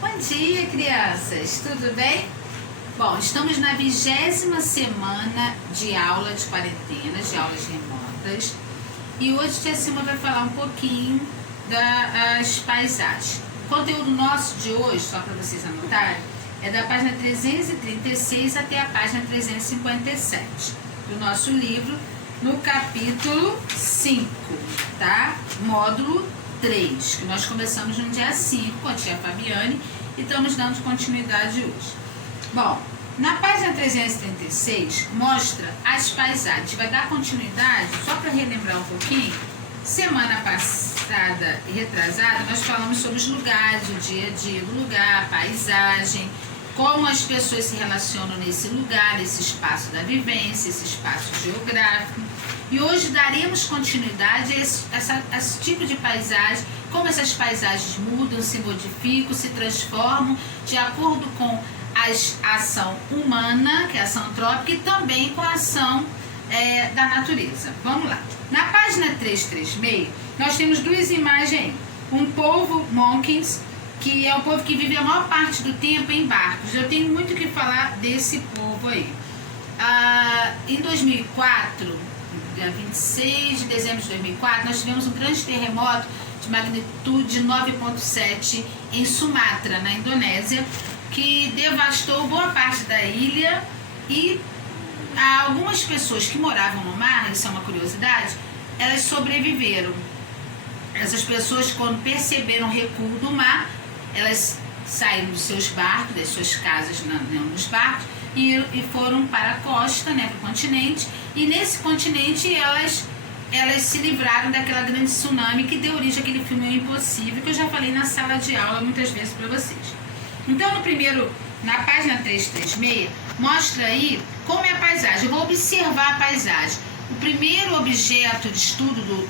Bom dia, crianças, tudo bem? Bom, estamos na 20ª semana de aula de quarentena, de aulas remotas, e hoje Tia Silma vai falar um pouquinho das paisagens. O conteúdo nosso de hoje, só para vocês anotarem, é da página 336 até a página 357 do nosso livro, no capítulo 5, tá? Módulo 3, que nós começamos no dia 5 com a tia Fabiane e estamos dando continuidade hoje. Bom, na página 336 mostra as paisagens. Vai dar continuidade, só para relembrar um pouquinho. Semana passada e retrasada nós falamos sobre os lugares, o dia a dia do lugar, a paisagem, como as pessoas se relacionam nesse lugar, nesse espaço da vivência, esse espaço geográfico. E hoje daremos continuidade a esse tipo de paisagem, como essas paisagens mudam, se modificam, se transformam de acordo com a ação humana, que é a ação antrópica, e também com a ação da natureza. Vamos lá. Na página 336, nós temos duas imagens. Um povo Monkins, que é o povo que vive a maior parte do tempo em barcos. Eu tenho muito o que falar desse povo aí. Em 2004, dia 26 de dezembro de 2004, nós tivemos um grande terremoto de magnitude 9,7 em Sumatra, na Indonésia, que devastou boa parte da ilha, e algumas pessoas que moravam no mar, isso é uma curiosidade, elas sobreviveram. Essas pessoas, quando perceberam o recuo do mar, elas saíram dos seus barcos, das suas casas nos barcos, e foram para a costa, para o continente, e nesse continente elas se livraram daquela grande tsunami que deu origem àquele filme O Impossível, que eu já falei na sala de aula muitas vezes para vocês. Então, na página 336, mostra aí como é a paisagem. Eu vou observar a paisagem. O primeiro objeto de estudo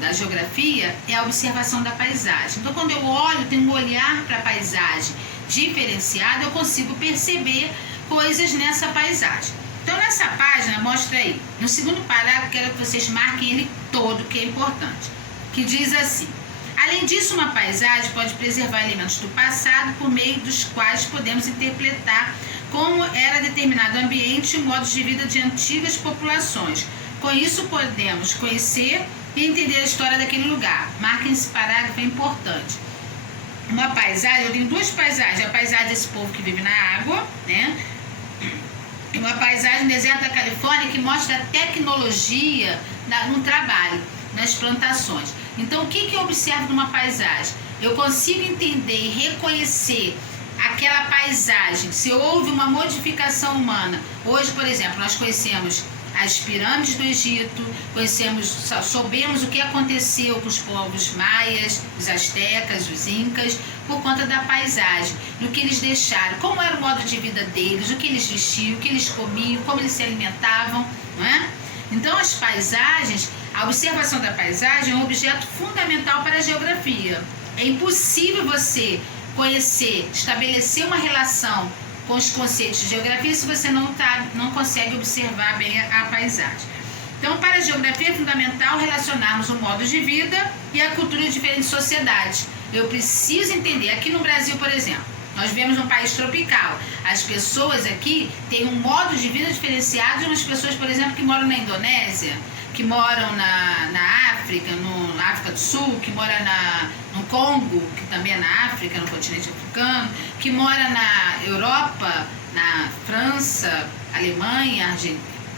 da geografia é a observação da paisagem. Então, quando eu olho, tenho um olhar para a paisagem diferenciado, eu consigo perceber coisas nessa paisagem. Então, nessa página, mostra aí, no segundo parágrafo, quero que vocês marquem ele todo, que é importante, que diz assim: além disso, uma paisagem pode preservar elementos do passado por meio dos quais podemos interpretar como era determinado ambiente e modos de vida de antigas populações. Com isso, podemos conhecer e entender a história daquele lugar. Marquem esse parágrafo, é importante. Uma paisagem, eu tenho duas paisagens: a paisagem desse povo que vive na água, e uma paisagem no deserto da Califórnia que mostra a tecnologia no trabalho, nas plantações. Então, o que eu observo numa paisagem? Eu consigo entender e reconhecer aquela paisagem, se houve uma modificação humana. Hoje, por exemplo, nós conhecemos as pirâmides do Egito, soubemos o que aconteceu com os povos maias, os astecas, os incas, por conta da paisagem, do que eles deixaram, como era o modo de vida deles, o que eles vestiam, o que eles comiam, como eles se alimentavam, não é? Então, as paisagens, a observação da paisagem é um objeto fundamental para a geografia. É impossível você conhecer, estabelecer uma relação com os conceitos de geografia se você não consegue observar bem a paisagem. Então, para a geografia é fundamental relacionarmos o modo de vida e a cultura de diferentes sociedades. Eu preciso entender, aqui no Brasil, por exemplo, nós vivemos um país tropical. As pessoas aqui têm um modo de vida diferenciado de umas pessoas, por exemplo, que moram na Indonésia, que moram na África, na África do Sul, que mora no Congo, que também é na África, no continente africano, que mora na Europa, na França, Alemanha,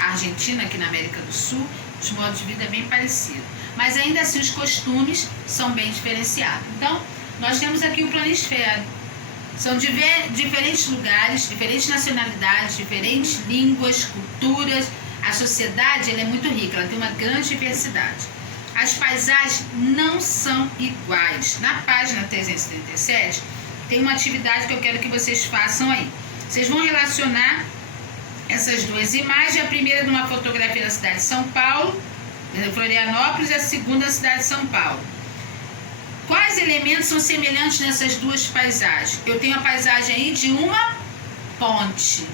Argentina, aqui na América do Sul. Os modos de vida é bem parecidos. Mas ainda assim os costumes são bem diferenciados. Então, nós temos aqui o planisfério. São diferentes lugares, diferentes nacionalidades, diferentes línguas, culturas. A sociedade ela é muito rica, ela tem uma grande diversidade. As paisagens não são iguais. Na página 337, tem uma atividade que eu quero que vocês façam aí. Vocês vão relacionar essas duas imagens. A primeira é de uma fotografia da cidade de São Paulo, Florianópolis, e a segunda da cidade de São Paulo. Quais elementos são semelhantes nessas duas paisagens? Eu tenho a paisagem aí de uma ponte,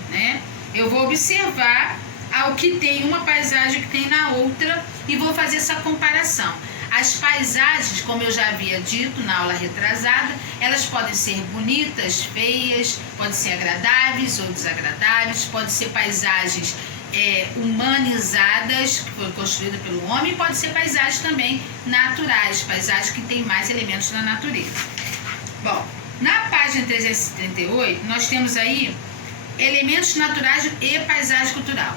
Eu vou observar ao que tem uma paisagem que tem na outra e vou fazer essa comparação. As paisagens, como eu já havia dito na aula retrasada, elas podem ser bonitas, feias, podem ser agradáveis ou desagradáveis, podem ser paisagens humanizadas, que foram construídas pelo homem, e pode ser paisagens também naturais, paisagens que têm mais elementos da natureza. Bom, na página 338, nós temos aí elementos naturais e paisagem cultural.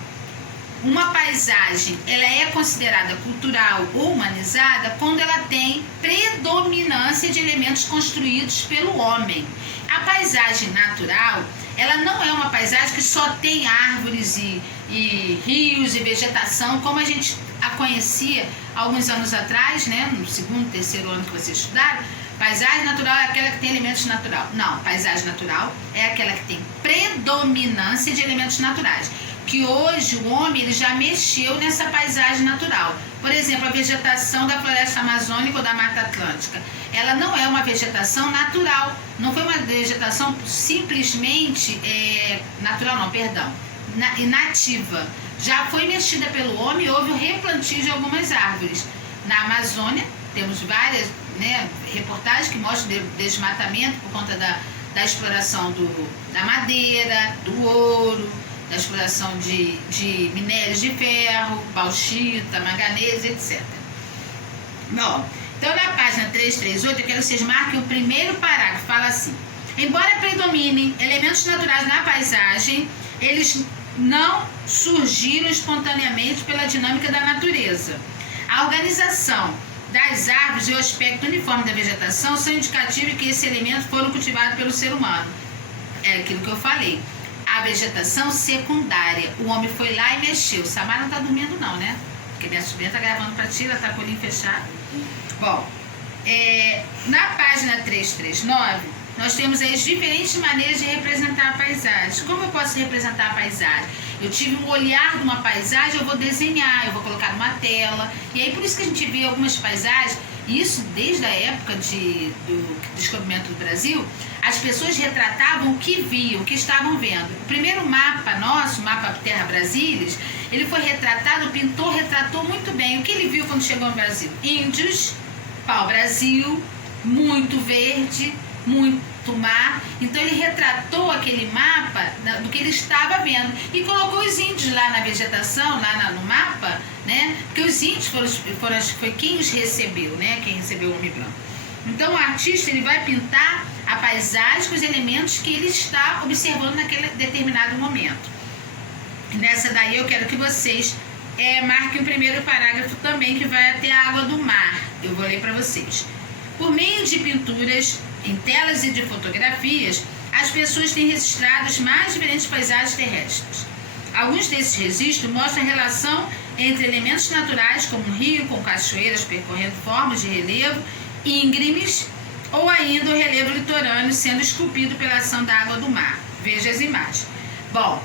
Uma paisagem, ela é considerada cultural ou humanizada quando ela tem predominância de elementos construídos pelo homem. A paisagem natural, ela não é uma paisagem que só tem árvores e rios e vegetação, como a gente a conhecia alguns anos atrás, né, no segundo, terceiro ano que vocês estudaram. Paisagem natural é aquela que tem elementos naturais. Não, paisagem natural é aquela que tem predominância de elementos naturais. Que hoje o homem ele já mexeu nessa paisagem natural. Por exemplo, a vegetação da floresta amazônica ou da Mata Atlântica. Ela não é uma vegetação natural. Não foi uma vegetação simplesmente natural, não, perdão. Nativa. Já foi mexida pelo homem e houve o replantio de algumas árvores. Na Amazônia, temos várias reportagens que mostram desmatamento por conta da exploração da madeira, do ouro, da exploração de minérios de ferro, bauxita, manganês, etc. Bom, então na página 338 eu quero que vocês marquem o primeiro parágrafo, fala assim: embora predominem elementos naturais na paisagem, eles não surgiram espontaneamente pela dinâmica da natureza. A organização das árvores e o aspecto uniforme da vegetação são indicativos de que esses elementos foram cultivados pelo ser humano. É aquilo que eu falei. A vegetação secundária. O homem foi lá e mexeu. Samara não está dormindo não, né? Porque minha sobrinha está gravando para ti, ela está com o olhinho fechado. Bom, na página 339, nós temos aí as diferentes maneiras de representar a paisagem. Como eu posso representar a paisagem? Eu tive um olhar de uma paisagem, eu vou desenhar, eu vou colocar numa tela. E aí por isso que a gente vê algumas paisagens, isso desde a época do descobrimento do Brasil, as pessoas retratavam o que viam, o que estavam vendo. O primeiro mapa nosso, o mapa Terra Brasílias, ele foi retratado, o pintor retratou muito bem. O que ele viu quando chegou no Brasil? Índios, pau-brasil, muito verde, muito mar. Então ele retratou aquele mapa do que ele estava vendo e colocou os índios lá na vegetação, lá no mapa, né? Porque os índios foi quem os recebeu, né? Quem recebeu o homem branco. Então o artista ele vai pintar a paisagem com os elementos que ele está observando naquele determinado momento. Nessa daí eu quero que vocês marquem o primeiro parágrafo também, que vai até a água do mar. Eu vou ler para vocês. Por meio de pinturas em telas e de fotografias, as pessoas têm registrado as mais diferentes paisagens terrestres. Alguns desses registros mostram a relação entre elementos naturais, como um rio com cachoeiras percorrendo formas de relevo íngremes, ou ainda o relevo litorâneo sendo esculpido pela ação da água do mar. Veja as imagens. Bom,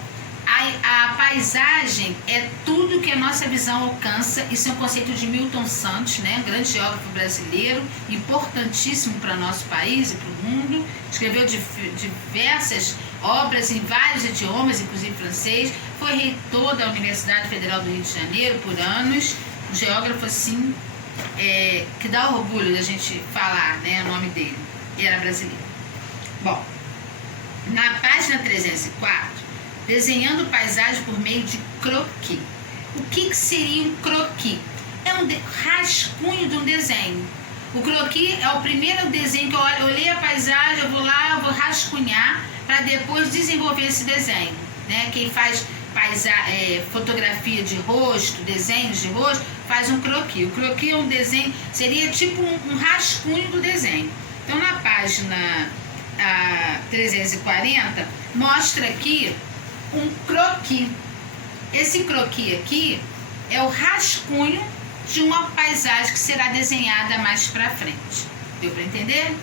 a paisagem é tudo que a nossa visão alcança. Isso é um conceito de Milton Santos, né? Grande geógrafo brasileiro, importantíssimo para o nosso país e para o mundo. Escreveu diversas obras em vários idiomas, inclusive francês. Foi reitor da Universidade Federal do Rio de Janeiro por anos. Um geógrafo, assim, que dá orgulho da gente falar, né, o nome dele. E era brasileiro. Bom, na página 304, desenhando paisagem por meio de croquis. O que seria um croquis? É um rascunho de um desenho. O croquis é o primeiro desenho que eu olhei a paisagem, eu vou lá, eu vou rascunhar para depois desenvolver esse desenho, né? Quem faz fotografia de rosto, desenhos de rosto, faz um croquis. O croquis é um desenho, seria tipo um rascunho do desenho. Então na página 340 mostra aqui um croquis. Esse croquis aqui é o rascunho de uma paisagem que será desenhada mais para frente. Deu para entender?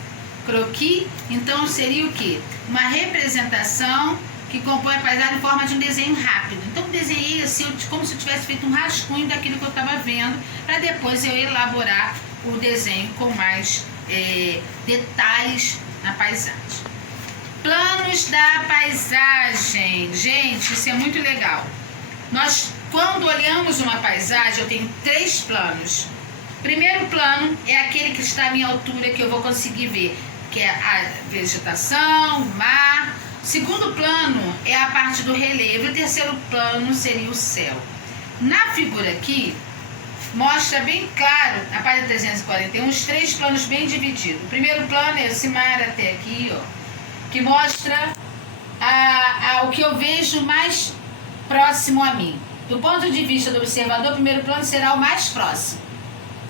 Croquis, então seria o quê? Uma representação que compõe a paisagem em forma de um desenho rápido. Então desenhei assim, como se eu tivesse feito um rascunho daquilo que eu estava vendo, para depois eu elaborar o desenho com mais detalhes na paisagem. Planos da paisagem. Gente, isso é muito legal. Nós, quando olhamos uma paisagem, eu tenho 3 planos. Primeiro plano é aquele que está à minha altura, que eu vou conseguir ver, que é a vegetação, o mar. Segundo plano é a parte do relevo. O terceiro plano seria o céu. Na figura aqui, mostra bem claro, a página 341, os três planos bem divididos. O primeiro plano é esse mar até aqui, ó, que mostra o que eu vejo mais próximo a mim. Do ponto de vista do observador, o primeiro plano será o mais próximo,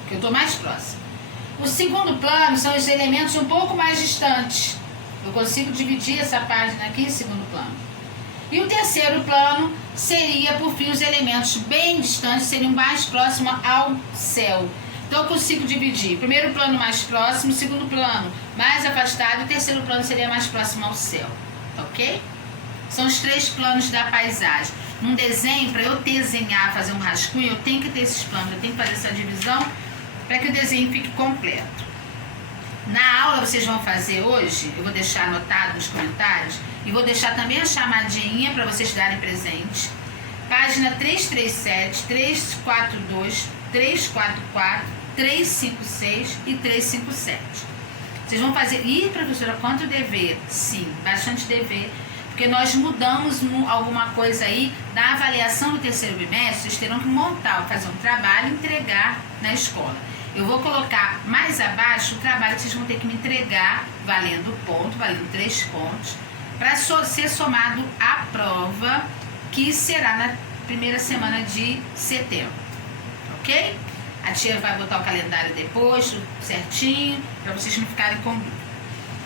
que eu estou mais próximo. O segundo plano são os elementos um pouco mais distantes. Eu consigo dividir essa página aqui em segundo plano. E o terceiro plano seria, por fim, os elementos bem distantes, seriam mais próximos ao céu. Então eu consigo dividir. Primeiro plano mais próximo, segundo plano mais afastado, e o terceiro plano seria mais próximo ao céu. Ok? São os três planos da paisagem. Num desenho, para eu desenhar, fazer um rascunho, eu tenho que ter esses planos, eu tenho que fazer essa divisão para que o desenho fique completo. Na aula vocês vão fazer hoje, eu vou deixar anotado nos comentários, e vou deixar também a chamadinha para vocês darem presente. Página 337, 342, 344, 356 e 357. Vocês vão fazer... Ih, professora, quanto dever? Sim, bastante dever. Porque nós mudamos alguma coisa aí na avaliação do terceiro bimestre. Vocês terão que montar, fazer um trabalho e entregar na escola. Eu vou colocar mais abaixo o trabalho que vocês vão ter que me entregar, valendo ponto, valendo 3 pontos, para ser somado à prova, que será na primeira semana de setembro. Ok? A tia vai botar o calendário depois, tudo certinho, para vocês não ficarem com dúvida.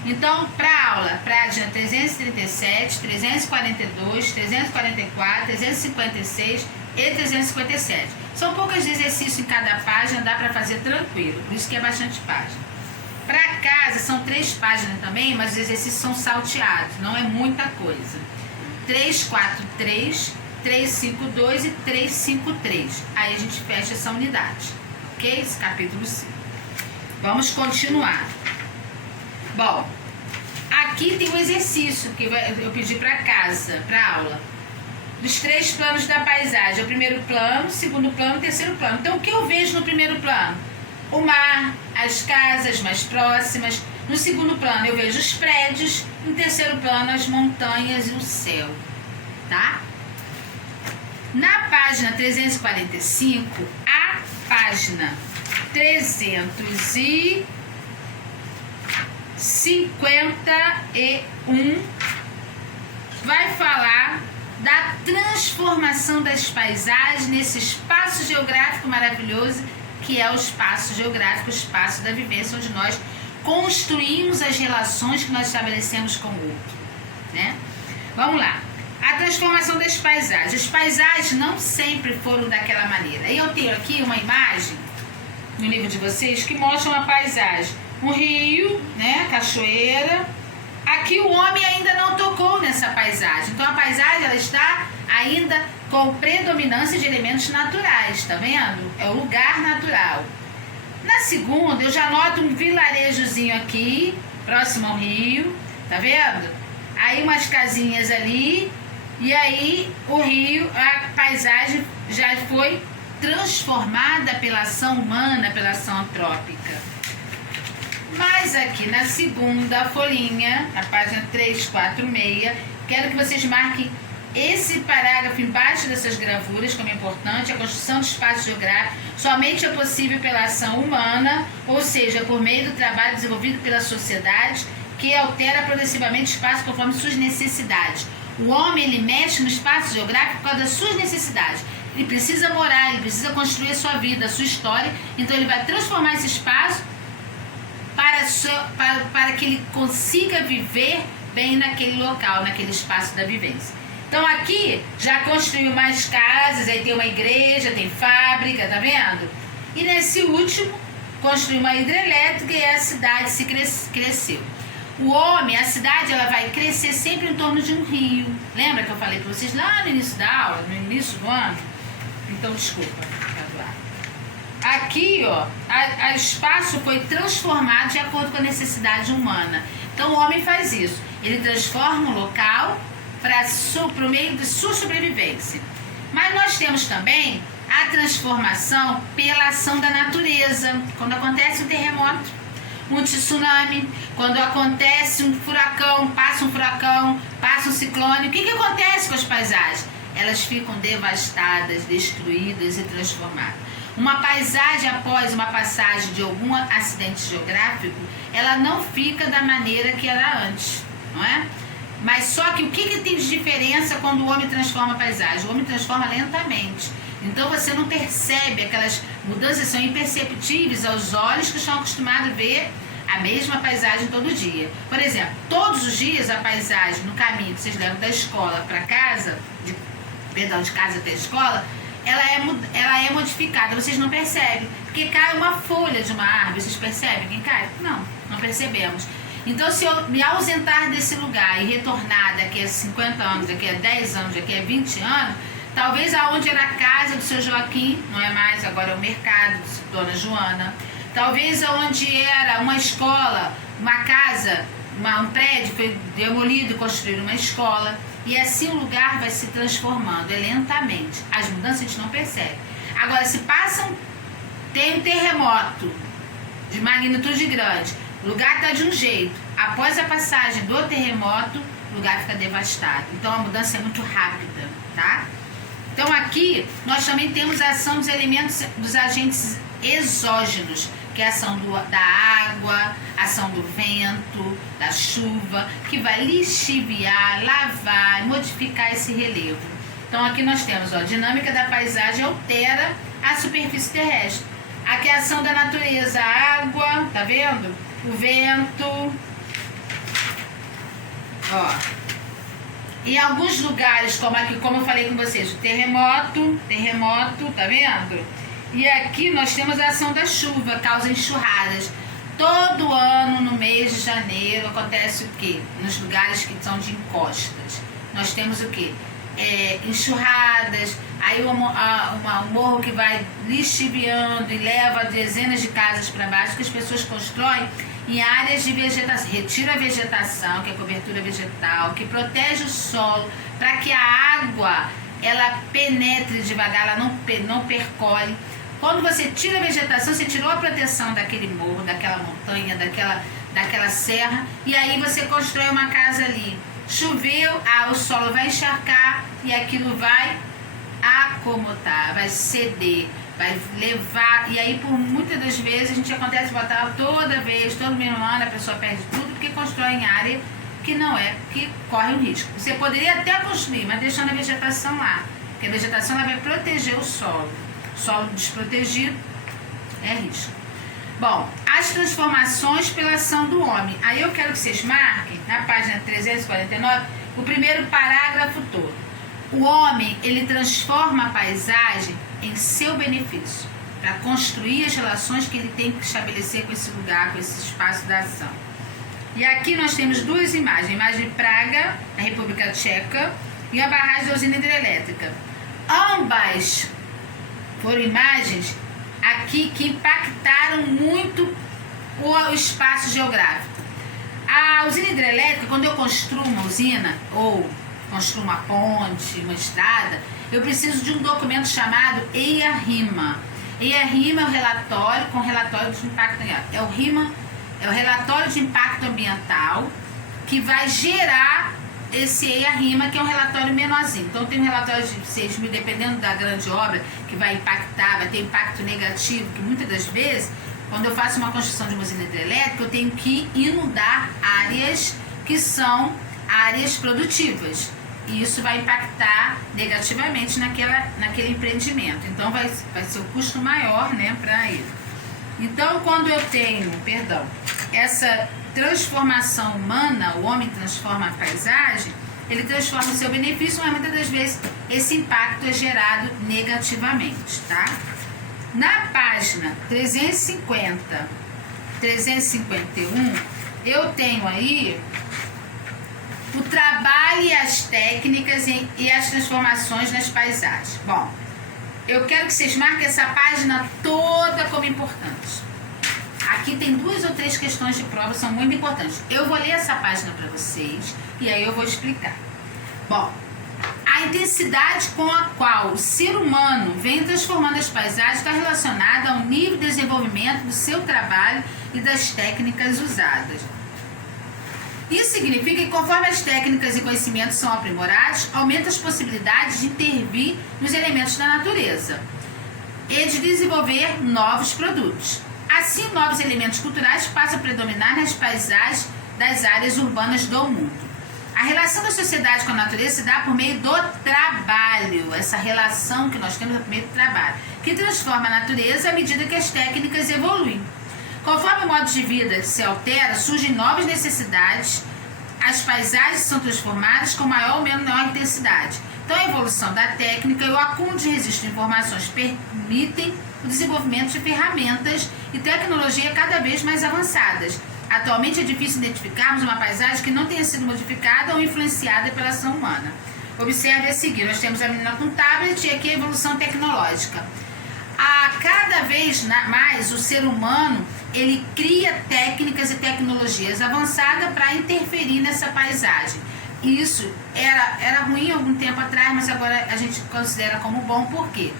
Então, para a aula, página 337, 342, 344, 356 e 357. São poucos exercícios em cada página, dá para fazer tranquilo, por isso que é bastante página. Para casa, são 3 páginas também, mas os exercícios são salteados, não é muita coisa. 343, 352 e 353. Aí a gente fecha essa unidade, ok? Esse capítulo 5. Vamos continuar. Bom, aqui tem um exercício que eu pedi para casa, para aula. Dos 3 planos da paisagem. O primeiro plano, segundo plano, terceiro plano. Então, o que eu vejo no primeiro plano? O mar, as casas mais próximas. No segundo plano, eu vejo os prédios. No terceiro plano, as montanhas e o céu. Tá? Na página 345, a página 351 vai falar da transformação das paisagens nesse espaço geográfico maravilhoso que é o espaço geográfico, o espaço da vivência, onde nós construímos as relações que nós estabelecemos com o outro, né? Vamos lá. A transformação das paisagens. As paisagens não sempre foram daquela maneira. Eu tenho aqui uma imagem no livro de vocês que mostra uma paisagem. Um rio, né? Cachoeira. Aqui o homem ainda não tocou nessa paisagem. Então a paisagem ela está ainda com predominância de elementos naturais, tá vendo? É o lugar natural. Na segunda eu já noto um vilarejozinho aqui, próximo ao rio, tá vendo? Aí umas casinhas ali, e aí o rio, a paisagem já foi transformada pela ação humana, pela ação antrópica. Mas aqui na segunda folhinha, na página 346, quero que vocês marquem esse parágrafo embaixo dessas gravuras, como é importante. A construção do espaço geográfico somente é possível pela ação humana, ou seja, por meio do trabalho desenvolvido pela sociedade, que altera progressivamente o espaço conforme suas necessidades. O homem, ele mexe no espaço geográfico por causa das suas necessidades. Ele precisa morar, ele precisa construir a sua vida, a sua história, então ele vai transformar esse espaço para que ele consiga viver bem naquele local, naquele espaço da vivência. Então aqui já construiu mais casas, aí tem uma igreja, tem fábrica, tá vendo? E nesse último, construiu uma hidrelétrica e a cidade se cresceu. O homem, a cidade, ela vai crescer sempre em torno de um rio. Lembra que eu falei para vocês lá no início da aula, no início do ano? Então, desculpa. Aqui, ó, o espaço foi transformado de acordo com a necessidade humana. Então, o homem faz isso. Ele transforma o local para o meio de sua sobrevivência. Mas nós temos também a transformação pela ação da natureza. Quando acontece um terremoto, um tsunami, quando acontece um furacão, passa um ciclone, o que acontece com as paisagens? Elas ficam devastadas, destruídas e transformadas. Uma paisagem após uma passagem de algum acidente geográfico, ela não fica da maneira que era antes, não é? Mas só que o que tem de diferença quando o homem transforma a paisagem? O homem transforma lentamente. Então você não percebe, aquelas mudanças são imperceptíveis aos olhos que estão acostumados a ver a mesma paisagem todo dia. Por exemplo, todos os dias a paisagem no caminho que vocês levam da escola para casa, de casa até a escola, ela é modificada, vocês não percebem, porque cai uma folha de uma árvore, vocês percebem quem cai? Não percebemos. Então, se eu me ausentar desse lugar e retornar daqui a 50 anos, daqui a 10 anos, daqui a 20 anos, talvez aonde era a casa do seu Joaquim, não é mais, agora é o mercado de Dona Joana, talvez aonde era uma escola, uma casa, um prédio foi demolido e construíram uma escola. E assim o lugar vai se transformando, lentamente. As mudanças a gente não percebe. Agora, se tem um terremoto de magnitude grande, o lugar está de um jeito. Após a passagem do terremoto, o lugar fica devastado. Então a mudança é muito rápida, tá? Então aqui nós também temos a ação dos elementos, dos agentes exógenos, que é a ação da água, a ação do vento, da chuva, que vai lixiviar, lavar, modificar esse relevo. Então aqui nós temos, a dinâmica da paisagem altera a superfície terrestre. Aqui é a ação da natureza, a água, tá vendo? O vento. Ó. Em alguns lugares, como aqui, como eu falei com vocês, o terremoto, tá vendo? E aqui nós temos a ação da chuva, causa enxurradas. Todo ano, no mês de janeiro, acontece o quê? Nos lugares que são de encostas. Nós temos o quê? Enxurradas, aí um morro que vai lixiviando e leva dezenas de casas para baixo, que as pessoas constroem em áreas de vegetação. Retira a vegetação, que é a cobertura vegetal, que protege o solo, para que a água ela penetre devagar, ela não percole. Quando você tira a vegetação, você tirou a proteção daquele morro, daquela montanha, daquela serra, e aí você constrói uma casa ali. Choveu, o solo vai encharcar e aquilo vai acomodar, vai ceder, vai levar. E aí, por muitas das vezes, a gente acontece botar todo mesmo ano, a pessoa perde tudo porque constrói em área que não é, que corre um risco. Você poderia até construir, mas deixando a vegetação lá, porque a vegetação ela vai proteger o solo. Solo desprotegido é risco. Bom, as transformações pela ação do homem. Aí eu quero que vocês marquem, na página 349, o primeiro parágrafo todo. O homem, ele transforma a paisagem em seu benefício, para construir as relações que ele tem que estabelecer com esse lugar, com esse espaço da ação. E aqui nós temos duas imagens, a imagem de Praga, na República Tcheca, e a barragem da usina hidrelétrica. Ambas foram imagens aqui que impactaram muito o espaço geográfico. A usina hidrelétrica, quando eu construo uma usina, ou construo uma ponte, uma estrada, eu preciso de um documento chamado EIA-RIMA. EIA-RIMA é o relatório com relatório de impacto ambiental. É o relatório de impacto ambiental que vai gerar esse EIA-RIMA, que é um relatório menorzinho. Então tem um relatório de 6 mil, dependendo da grande obra, que vai impactar, vai ter impacto negativo, que muitas das vezes, quando eu faço uma construção de uma usina hidrelétrica, eu tenho que inundar áreas que são áreas produtivas. E isso vai impactar negativamente naquele empreendimento. Então vai ser um custo maior, né, para ele. Então, quando eu tenho, essa transformação humana, o homem transforma a paisagem, ele transforma o seu benefício, mas muitas das vezes esse impacto é gerado negativamente, tá? Na página 350, 351, eu tenho aí o trabalho e as técnicas e as transformações nas paisagens. Bom, eu quero que vocês marquem essa página toda como importante. Aqui tem 2 ou 3 questões de prova, são muito importantes. Eu vou ler essa página para vocês e aí eu vou explicar. Bom, A intensidade com a qual o ser humano vem transformando as paisagens está relacionada ao nível de desenvolvimento do seu trabalho e das técnicas usadas. Isso significa que conforme as técnicas e conhecimentos são aprimorados, aumenta as possibilidades de intervir nos elementos da natureza e de desenvolver novos produtos. Assim, novos elementos culturais passam a predominar nas paisagens das áreas urbanas do mundo. A relação da sociedade com a natureza se dá por meio do trabalho, essa relação que nós temos é por meio do trabalho, que transforma a natureza à medida que as técnicas evoluem. Conforme o modo de vida se altera, surgem novas necessidades, as paisagens são transformadas com maior ou menor intensidade. Então, a evolução da técnica e o acúmulo de registro de informações permitem o desenvolvimento de ferramentas e tecnologia cada vez mais avançadas. Atualmente é difícil identificarmos uma paisagem que não tenha sido modificada ou influenciada pela ação humana. Observe a seguir, nós temos a menina com tablet e aqui a evolução tecnológica. Cada vez mais o ser humano ele cria técnicas e tecnologias avançadas para interferir nessa paisagem. Isso era ruim algum tempo atrás, mas agora a gente considera como bom, por quê?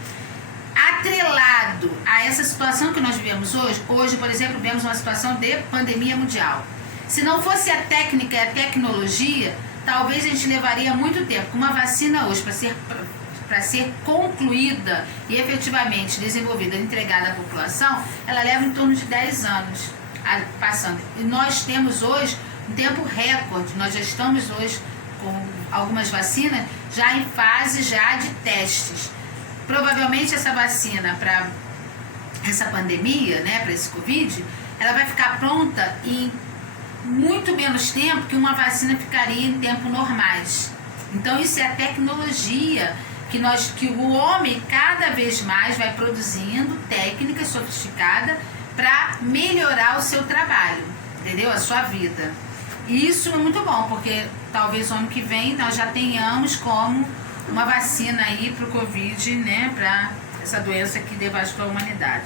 Atrelado a essa situação que nós vivemos hoje, por exemplo, vemos uma situação de pandemia mundial. Se não fosse a técnica e a tecnologia, talvez a gente levaria muito tempo. Uma vacina hoje, para ser concluída e efetivamente desenvolvida e entregada à população, ela leva em torno de 10 anos passando. E nós temos hoje um tempo recorde, nós já estamos hoje com algumas vacinas já em fase já de testes. Provavelmente essa vacina para essa pandemia, né, para esse Covid, ela vai ficar pronta em muito menos tempo que uma vacina ficaria em tempos normais. Então isso é a tecnologia que o homem cada vez mais vai produzindo técnica sofisticada para melhorar o seu trabalho, entendeu? A sua vida. E isso é muito bom, porque talvez o ano que vem nós já tenhamos como uma vacina aí para o Covid, né, para essa doença que devastou a humanidade.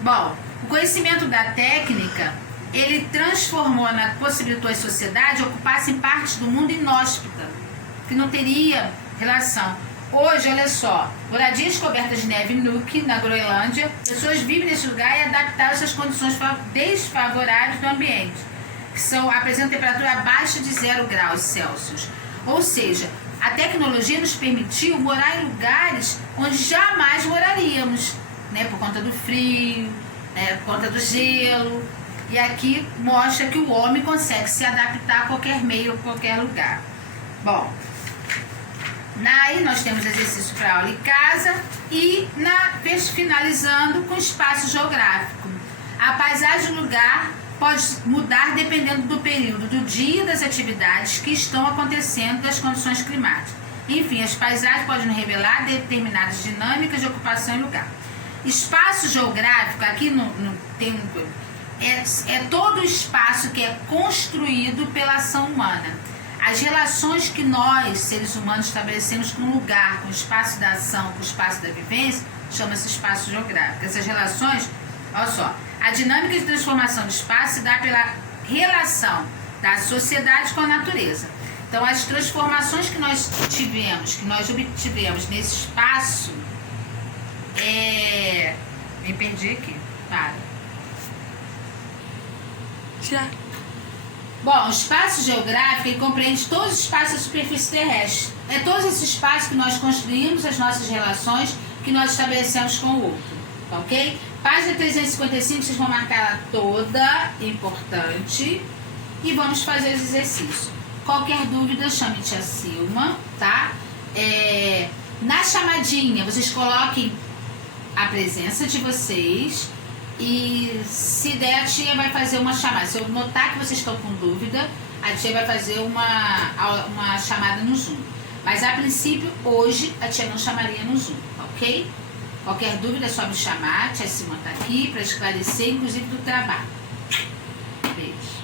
Bom, o conhecimento da técnica, ele possibilitou a sociedade ocupasse partes do mundo inóspita, que não teria relação. Hoje, olha só, moradias cobertas de neve Nuuk, na Groenlândia, pessoas vivem nesse lugar e adaptaram essas condições desfavoráveis do ambiente, que apresentam temperatura abaixo de 0 graus Celsius. Ou seja, a tecnologia nos permitiu morar em lugares onde jamais moraríamos, né, por conta do frio, né, por conta do gelo. E aqui mostra que o homem consegue se adaptar a qualquer meio, a qualquer lugar. Bom, aí nós temos exercício para aula em casa e finalizando com espaço geográfico. A paisagem do lugar pode mudar dependendo do período do dia e das atividades que estão acontecendo, das condições climáticas. Enfim, as paisagens podem nos revelar determinadas dinâmicas de ocupação em lugar. Espaço geográfico, aqui é todo o espaço que é construído pela ação humana. As relações que nós, seres humanos, estabelecemos com o lugar, com o espaço da ação, com o espaço da vivência, chama-se espaço geográfico. Essas relações, olha só, a dinâmica de transformação do espaço se dá pela relação da sociedade com a natureza. Então, as transformações que nós obtivemos nesse espaço, me perdi aqui, para. Já. Bom, o espaço geográfico compreende todos os espaços da superfície terrestre. É todos esses espaços que nós construímos as nossas relações, que nós estabelecemos com o outro, ok? Página 355, vocês vão marcar ela toda, importante, e vamos fazer os exercícios. Qualquer dúvida, chame Tia Silma, tá? Na chamadinha, vocês coloquem a presença de vocês. E se der, a tia vai fazer uma chamada. Se eu notar que vocês estão com dúvida, a tia vai fazer uma chamada no Zoom. Mas a princípio, hoje, a tia não chamaria no Zoom, ok? Qualquer dúvida é só me chamar, a tia Simone está aqui para esclarecer, inclusive do trabalho. Beijo.